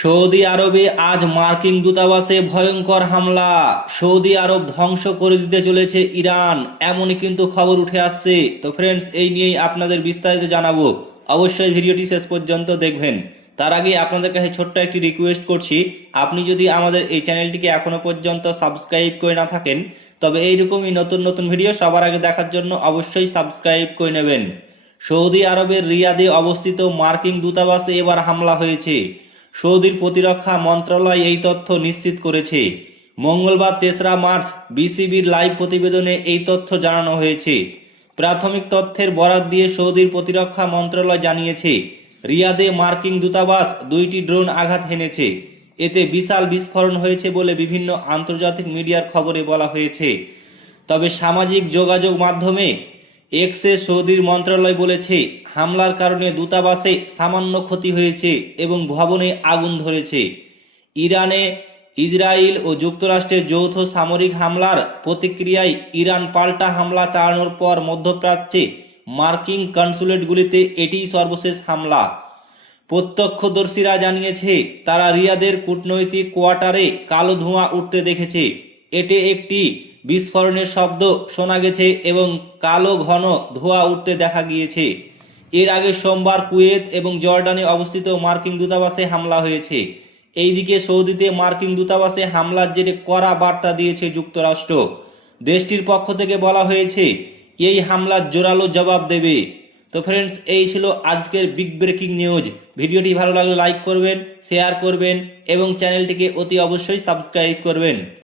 Saudi আরবে আজ মার্কিন দূতাবাসে ভয়ঙ্কর হামলা। সৌদি আরব ধ্বংস করে দিতে চলেছে ইরান, এমনই কিন্তু খবর উঠে আসছে। তো ফ্রেন্ডস, এই নিয়েই আপনাদের বিস্তারিত জানাবো। অবশ্যই ভিডিওটি শেষ পর্যন্ত দেখবেন। তার আগে আপনাদের কাছে ছোট্ট একটি রিকোয়েস্ট করছি, আপনি যদি আমাদের এই চ্যানেলটিকে এখনো পর্যন্ত সাবস্ক্রাইব করে না থাকেন, তবে এইরকমই নতুন নতুন ভিডিও সবার আগে দেখার জন্য অবশ্যই সাবস্ক্রাইব করে নেবেন। সৌদি আরবের রিয়াদে অবস্থিত মার্কিন দূতাবাসে এবার হামলা হয়েছে। সৌদির প্রতিরক্ষা মন্ত্রণালয় এই তথ্য নিশ্চিত করেছে। মঙ্গলবার 3রা মার্চ বিসিবির লাইভ প্রতিবেদনে এই তথ্য জানানো হয়েছে। প্রাথমিক তথ্যের বরাত দিয়ে সৌদির প্রতিরক্ষা মন্ত্রণালয় জানিয়েছে, রিয়াদে মার্কিন দূতাবাস 2টি ড্রোন আঘাত হেনেছে। এতে বিশাল বিস্ফোরণ হয়েছে বলে বিভিন্ন আন্তর্জাতিক মিডিয়ার খবরে বলা হয়েছে। তবে সামাজিক যোগাযোগ মাধ্যমে এক্সে সৌদির মন্ত্রণালয় বলেছে, হামলার কারণে দূতাবাসে সামান্য ক্ষতি হয়েছে এবং ভবনে আগুন ধরেছে। ইরানে ইসরায়েল ও যুক্তরাষ্ট্রের যৌথ সামরিক হামলার প্রতিক্রিয়ায় ইরান পাল্টা হামলা চালানোর পর মধ্যপ্রাচ্যে মার্কিন কনসুলেটগুলিতে এটিই সর্বশেষ হামলা। প্রত্যক্ষদর্শীরা জানিয়েছে, তারা রিয়াদের কূটনৈতিক কোয়ার্টারে কালো ধোঁয়া উঠতে দেখেছে। এতে একটি বিস্ফোরণের শব্দ শোনা গেছে এবং কালো ঘন ধোঁয়া উঠতে দেখা গিয়েছে। এর আগে সোমবার কুয়েত এবং জর্ডানে অবস্থিত মার্কিন দূতাবাসে হামলা হয়েছে। এইদিকে সৌদিতে মার্কিন দূতাবাসে হামলার জেরে কড়া বার্তা দিয়েছে যুক্তরাষ্ট্র। দেশটির পক্ষ থেকে বলা হয়েছে, এই হামলার জোরালো জবাব দেবে। তো ফ্রেন্ডস, এই ছিল আজকের বিগ ব্রেকিং নিউজ। ভিডিওটি ভালো লাগলে লাইক করবেন, শেয়ার করবেন এবং চ্যানেলটিকে অতি অবশ্যই সাবস্ক্রাইব করবেন।